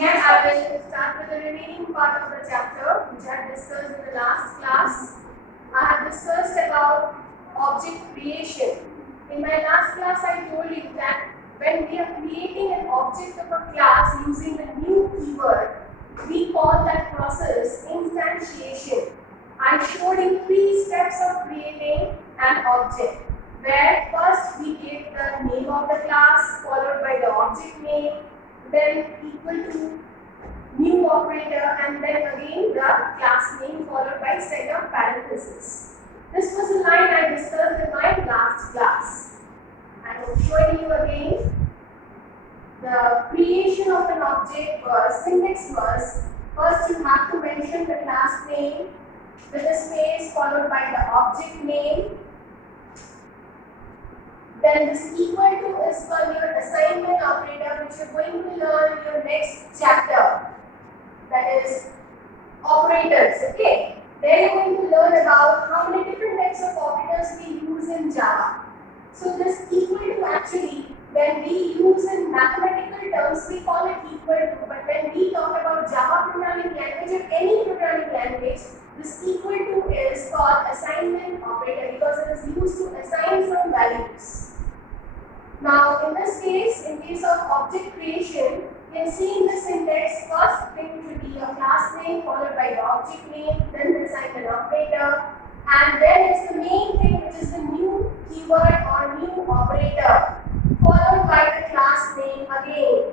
Yes, I will start with the remaining part of the chapter which I had discussed in the last class. I have discussed about object creation. In my last class, I told you that when we are creating an object of a class using a new keyword, we call that process instantiation. I showed you 3 steps of creating an object, where first we give the name of the class followed by the object name, then equal to new operator, and then again the class name followed by set of parentheses. This was the line I discussed in my last class. I am showing you again. The creation of an object syntax was, first you have to mention the class name with a space followed by the object name. Then this equal to is for your assignment operator, which you're going to learn in your next chapter, that is operators. Okay, there you're going to learn about how many different types of operators we use in Java. So this equal to, actually when we use in mathematical terms we call it equal to, but when we talk about Java programming language or any programming language, this equal to is called assignment operator because it is used to assign some values. Now in this case, in case of object creation, you can see in the syntax, first thing should be your class name followed by the object name, then the assignment operator, and then it's the main thing which is the new keyword or new operator followed by the class name again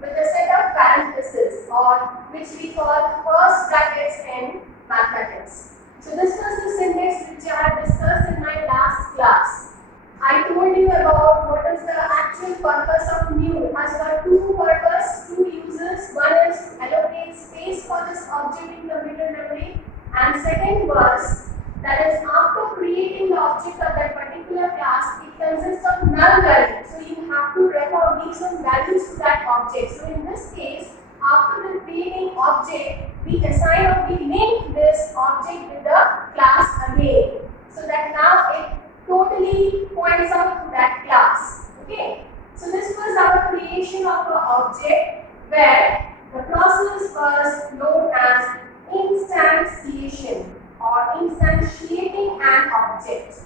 with a set of parentheses, or which we call first brackets in mathematics. So this was the syntax which I had discussed in my last class. I told you about what is the actual purpose of new. It has got 2 purposes, 2 uses. One is to allocate space for this object in computer memory, and second was that is after creating the object of that particular class, it consists of null value. So you have to refer, give some values to that object. So in this case, after the creating object, we assign or we link this object with the class again. So that now it totally points out to that class. Okay. So this was our creation of an object where the process was known as instantiation or instantiating an object.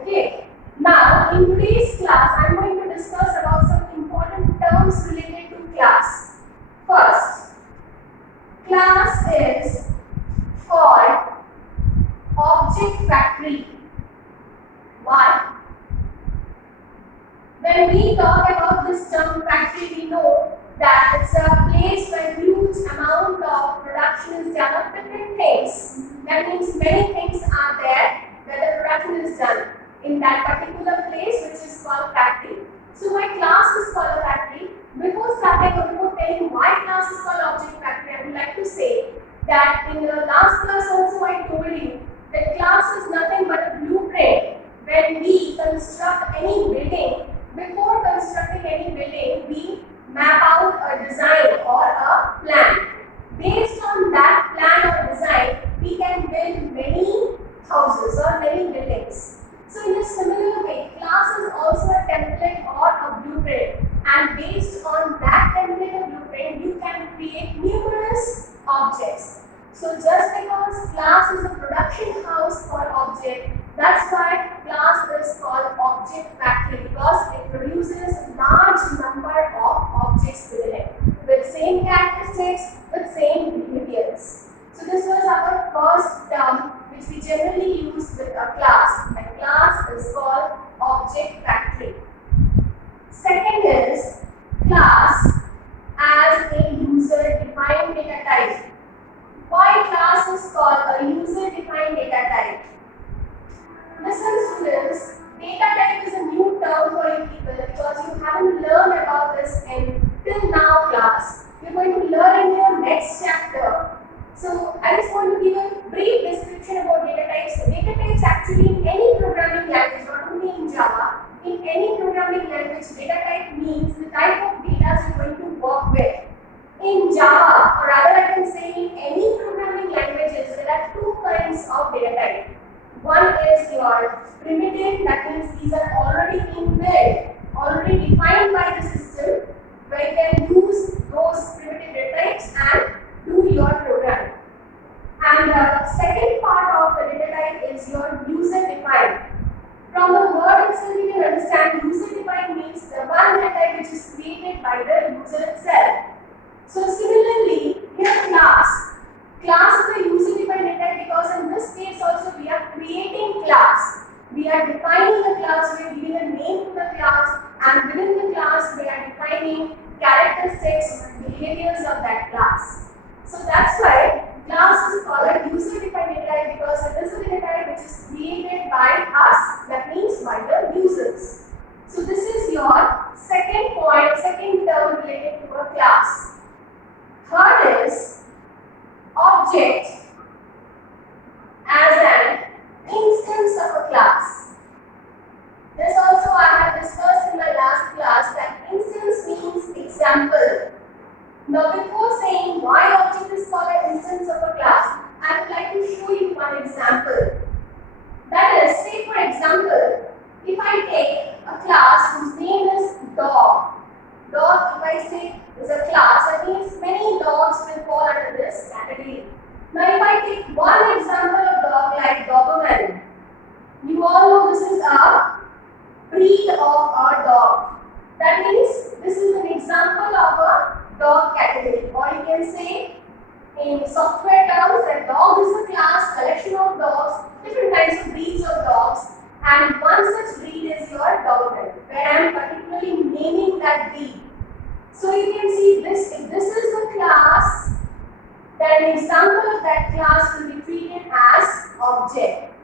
Okay. Now in today's class, I am going to discuss about some important terms related to class. First, class is called object factory. Why? When we talk about this term factory, we know that it's a place where huge amount of production is done of different things. That means many things are there where the production is done in that particular place, which is called factory. So my class is called a factory. Before starting or before telling why class is called object factory, I would like to say that in the last class also I told you that class is nothing but a blueprint. When we construct any building, before constructing any building, we map out a design or a plan. Based on that plan or design, we can build many houses or many buildings. So in a similar way, class is also a template or a blueprint, and based on that template or blueprint, you can create numerous objects. So just because class is a production house for object, that's why class is called object factory, because it produces a large number of objects within it with same characteristics, with same behaviors. So this was our first term which we generally use with a class. A class is called object factory. Second is class as a user-defined data type. Why class is called a user-defined data type? Listen students, data type is a new term for you people because you haven't learned about this in till now class. You're going to learn in your next chapter. So I just want to give a brief description about data types. So data types actually in any programming language, not only in Java, in any programming language, data type means the type of data you're going to work with. In Java, or rather I can say in any programming languages, there are 2 kinds of data type. One is your primitive, that means these are already inbuilt, already defined by the system, where you can use those second part of the data type is your user-defined. From the word itself, you can understand user-defined means the one data type which is created by the user itself. So similarly, here class is a user-defined data type because in this case also we are creating class. We are defining the class, we are giving a name to the class, and within the class we are defining characteristics, behaviors of that class. So that's why class is called a user-defined data type because it is a data type which is created by us, that means by the users. So this is your second point, second term related to a class. Third is object as an instance of a class. This also I have discussed in my last class that instance means example. Now before saying why object is called an instance of a class, I would like to show you one example. That is, say for example, if I take a class whose name is dog. Dog, if I say is a class, that means many dogs will fall under this category. Now if I take one example of dog like Doberman, you all know this is a breed of a dog. That means this is an example of a dog category, or you can say in software terms that dog is a class, collection of dogs, different kinds of breeds of dogs, and one such breed is your Doberman, where I am particularly naming that breed. So you can see this, if this is a class, then an example of that class will be treated as object.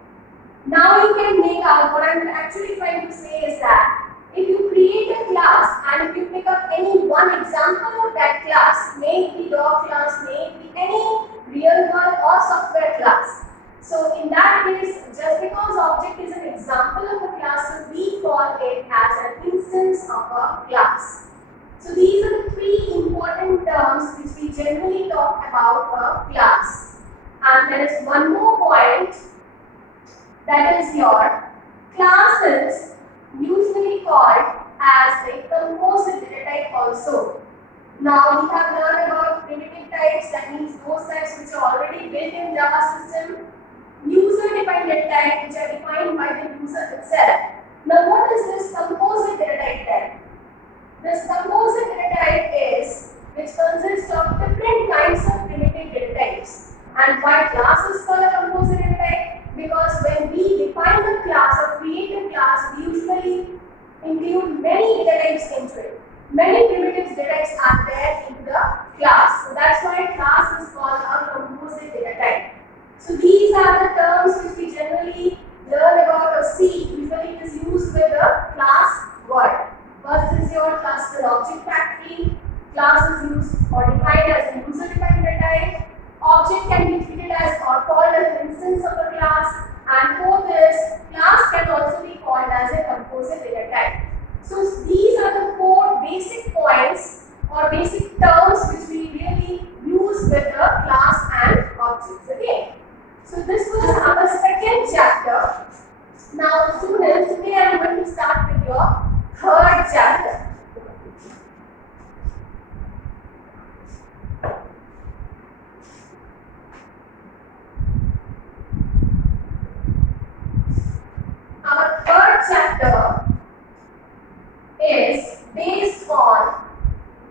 Now you can make out what I am actually trying to say is that if you create a class and if you pick up any one example of that class, may it be dog class, may it be any real world or software class. So in that case, just because object is an example of a class, so we call it as an instance of a class. So these are the three important terms which we generally talk about a class. And there is one more point, that is your classes usually called as a composite data type also. Now we have learned about primitive types, that means those types which are already built in Java system. User-defined data type which are defined by the user itself. Now what is this composite data type then? This composite data type is which consists of different kinds of primitive data types. And why class is called a composite data type? Because when we define a class or create a class, we usually include many data types into it. Many primitive data types are there in the class. So that's why class is called a composite data type. So these are the terms which we generally learn about or see. Usually it is used with the class word. First is your classical object factory. Class is used or defined as a user-defined data type. Object can be treated as or called as an instance of a class. And fourth is class can also be called as a composite data type. So these are the four basic points or basic terms which we really use with the class and objects. Okay. So this was our second chapter. Now students, today I am going to start with your third chapter. Our third chapter is based on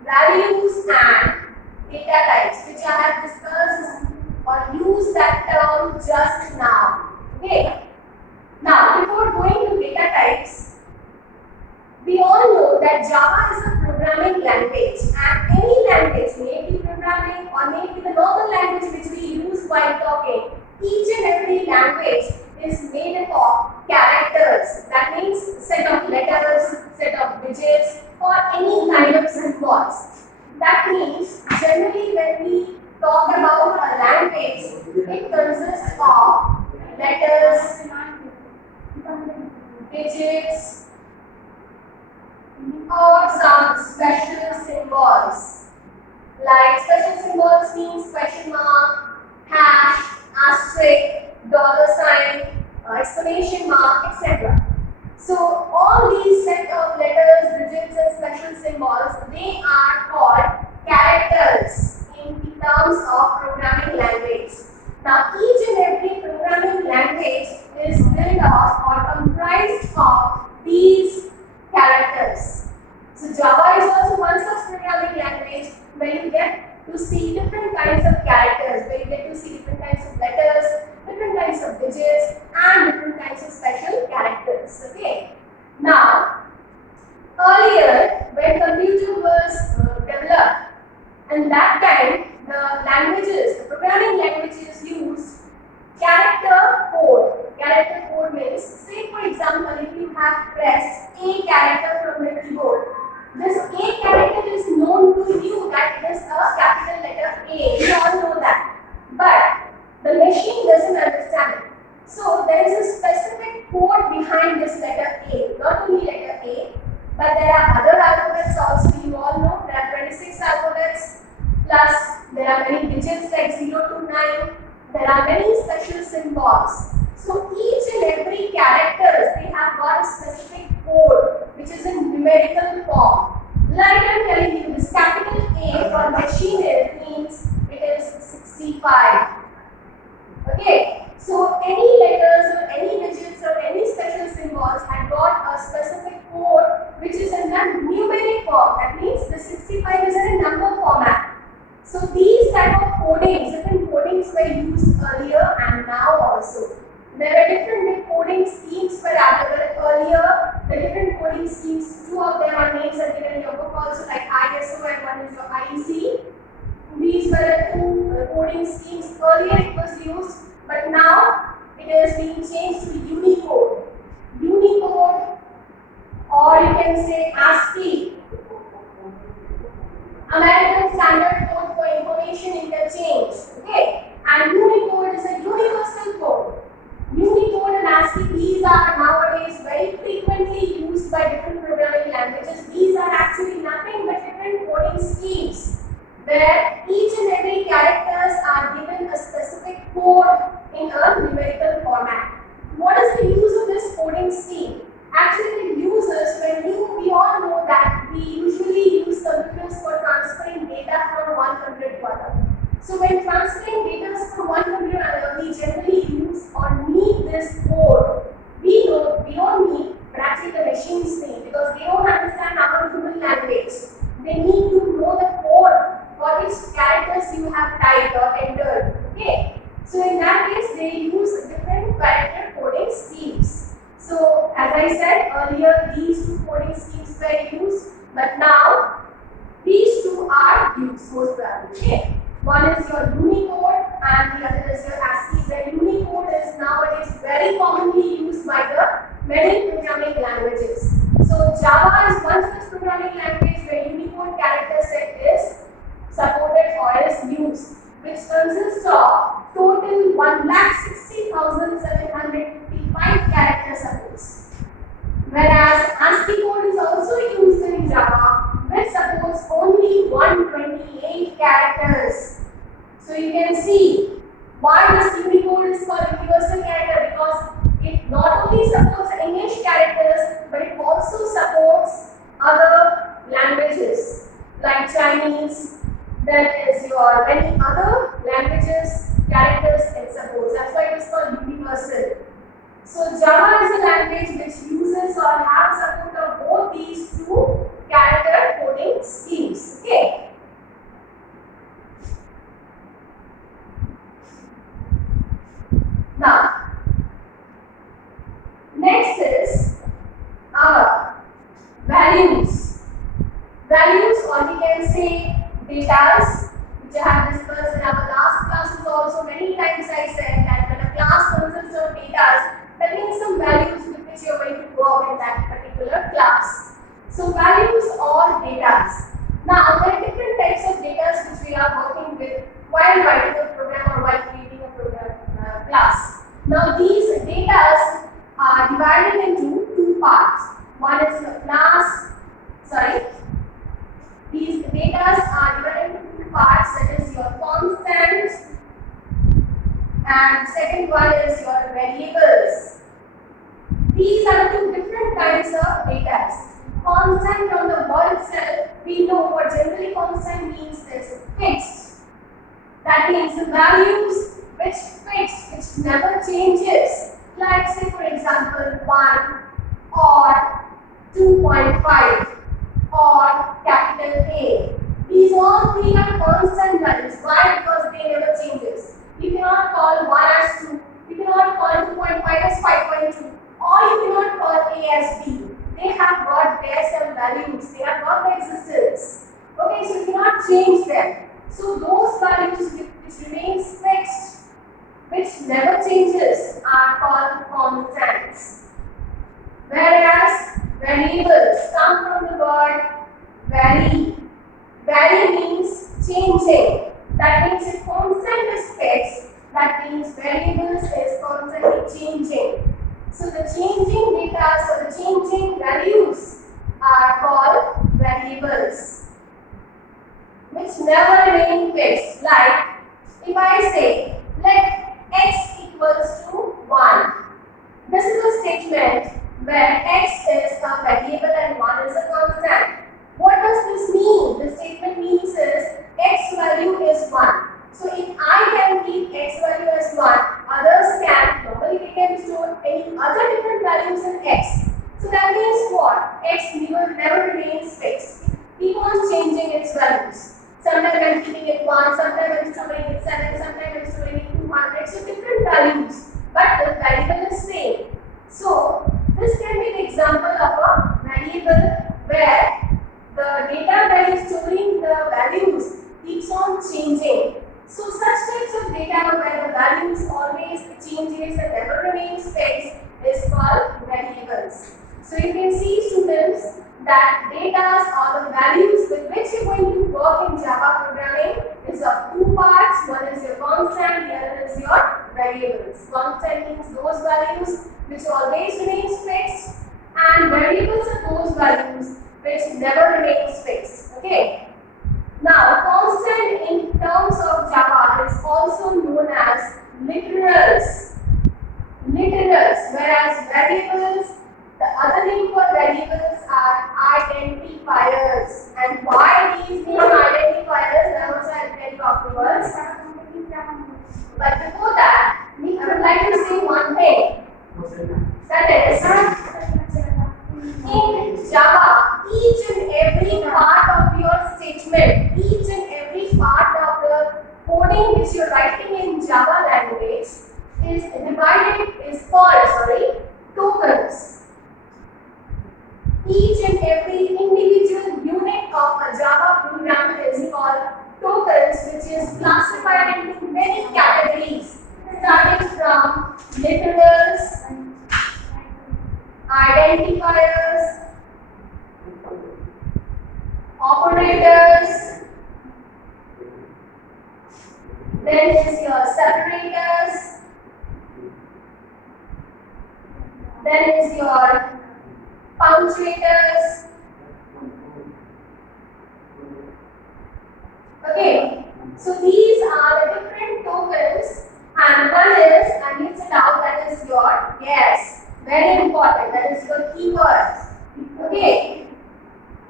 values and data types, which I have discussed or used that term just now. Okay. Now, before going to data types, we all know that Java is a programming language, and any language, maybe programming or maybe the normal language which we use while talking, each and every language is made up of characters. That means set of letters, set of digits, or any kind of symbols. That means generally when we talk about a language, it consists of letters, digits, or some special symbols. Like special symbols means question mark, hash, asterisk, dollar sign, exclamation mark, etc. So all these set of letters, digits and special symbols, they are called characters in the terms of programming language. Now each and characters. So Java is also one such programming language where you get to see different kinds of characters, where you get to see different kinds of letters, different kinds of digits, and different kinds of special characters. Okay. Now, earlier when computer was developed, and that time the programming languages used character code. Character code means, say for example, if you have pressed a character from the keyboard, this A character is known to you that it is a capital letter A. We all know that. But the machine doesn't understand it. So there is a specific code behind this letter A. Not only letter A, but there are other alphabets also. You all know there are 26 alphabets, plus there are many digits like 0 to 9. There are many special symbols. So each and every characters, they have got a specific code which is in numerical form. Like I am telling you, this capital A for machine means it is 65. Okay. So any letters or any digits or any special symbols had got a specific code which is in the numeric form. That means the 65 is in a number format. So these type of codings, different codings were used earlier and now also. There were different coding schemes were available earlier. The different coding schemes, two of them are names are given in your book also, like ISO and one is your IEC. These were the two coding schemes. Earlier it was used, but now it is being changed to Unicode. Unicode, or you can say ASCII, American Standard Code for Information Interchange. Okay, and Unicode is a universal code. Unicode and ASCII, these are nowadays very frequently used by different programming languages. These are actually nothing but different coding schemes where each and every characters are given a specific code in a numerical format. What is the use of this coding scheme? Actually, it uses we all know that we usually use computers for transferring data from one computer to other. So when transferring data from one computer to another, we generally use or need this code. We don't need, but actually the machines need, because they don't understand our human language. They need to know the code for which characters you have typed or entered. Okay. So in that case, they use different character coding schemes. So as I said earlier, these two coding schemes were used, but now these two are used most probably. Okay. One is your Unicode and the other is your ASCII. The Unicode is nowadays very commonly used by the many programming languages. So Java is one such programming language where Unicode character set is supported or is used, which consists of total 1,60,755 character supports. Whereas ASCII code is also used in Java, which supports only 128 characters. So you can see why this Unicode is called universal character, because it not only supports English characters, but it also supports other languages like Chinese. There is your many other languages, characters it supports. That's why it is called universal. So Java is a language which uses or has support of both these two character coding schemes. Okay. Now, next is our values. Values, or we can say datas, which I have discussed in our last classes also. Many times I said that when a class consists of datas, that means some values with which you are going to work in that particular class. So values or datas. Now there are different types of datas which we are working with while writing a program or while creating a program class. Now these datas are divided into two parts. One is the class, these datas are divided into two parts, that is your constant and second one is your variables. These are two different kinds of datas. Constant, from the word itself, we know what generally constant means is fixed. That means the values which fixed, which never changes. Like say for example 1 or 2.5 or capital A. These all three are constant values. Why? Because they never changes. You cannot call 1 as 2, you cannot call 2.5 as 5.2, or you cannot call A as B. They have got their some values, they have got their existence. Okay, so you cannot change them. So those values which remains fixed, which never changes, are called constants. Whereas variables come from the word vary. Vary means changing. That means if constant is fixed, that means variables is constantly changing. So the changing data, so the changing values are called variables, which never remain fixed. Like if I say let x equals to 1. This is a statement where x is a variable and 1 is a constant. What does this mean? The statement means is x value is 1. So if I can keep x value as 1, others can, normally they can store any other different values in x. So that means what? X never remains fixed. Keep on changing its values. Sometimes I am keeping it 1, sometimes I am storing it 7, sometimes I am storing it 200. So different values, but the variable is same. So this can be an example of a variable where the data that is storing the values keeps on changing. So such types of data where the values always changes and never remains fixed is called variables. So you can see, students, that data or the values with which you are going to work in Java programming is of two parts. One is your constant, the other is your variables. Constant means those values which always remains fixed, and variables are those values which never remains fixed. Okay. Now, constant in terms of Java is also known as literals. Literals, whereas variables, the other name for variables are identifiers. And why these names identifiers, I also I'll tell you afterwards. But before that, I would like to say one thing. That is, in Java, each and every part of your statement, each and every part of the coding which you are writing in Java language is called tokens. Each and every individual unit of a Java program is called tokens, which is classified into many categories, starting from literals, identifiers, operators, then is your separators, then is your punctuators. Okay, so these are the different tokens, and one is, I need to know, that is your guess. Very important, that is your keywords. Okay,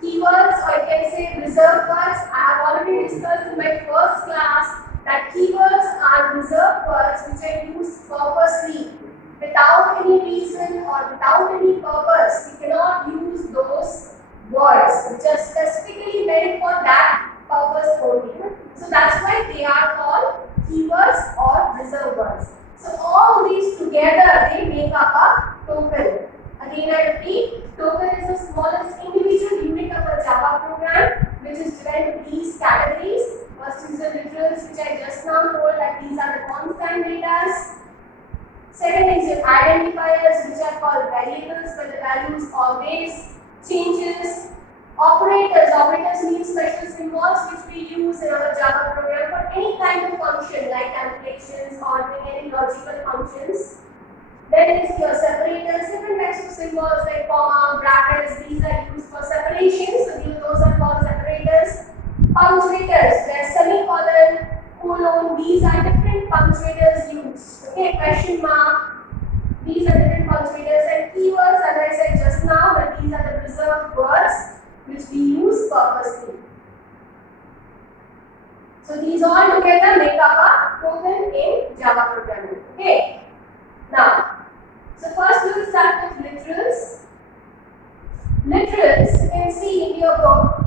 keywords, or you can say reserved words. I have already discussed in my first class that keywords are reserved words which are used purposely. Without any reason or without any purpose, you cannot use those words which are specifically meant for that purpose only. So that's why they are called keywords or reserved words. So all these together, they make up a token. Again I repeat, token is the smallest individual unit of a Java program which is divided into these categories. First is the literals, which I just now told that these are the constant data. Second is your identifiers, which are called variables, but the values always changes. Operators mean special symbols which we use in our Java program for any kind of function like calculations or any logical functions. Then is your separators, different types of symbols like comma, brackets, these are used for separation, so those are called separators. Punctuators, where semicolon, colon, these are different punctuators used. Okay, question mark, these are different punctuators, and keywords, as I said just now, that these are the reserved words which we use purposely. So these all together make up a token in Java programming. Okay. Now, so first we will start with literals. literals, you can see in your book.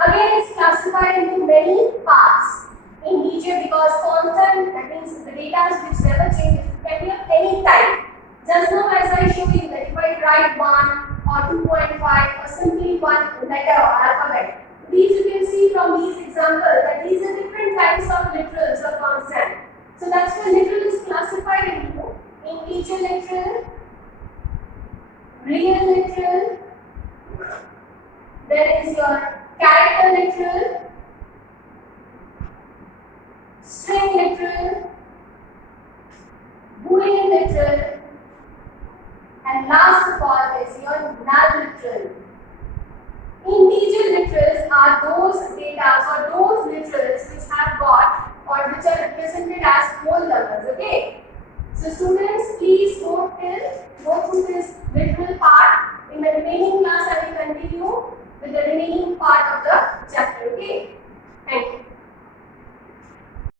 Again, it's classified into many parts. Integer because constant, that means the data which never changes, can be of any type. Just now as I showed you that if I write 1 or 2.5 or simply one letter or alphabet, these you can see from these examples that these are different types of literals or constant. So that's why literal is classified into integer literal, real literal, then is your character literal, string literal, boolean literal, and last of all is your null literal. Integer literals are those data or those literals which have got or which are represented as whole numbers. Okay. So students, please go through this literal part. In the remaining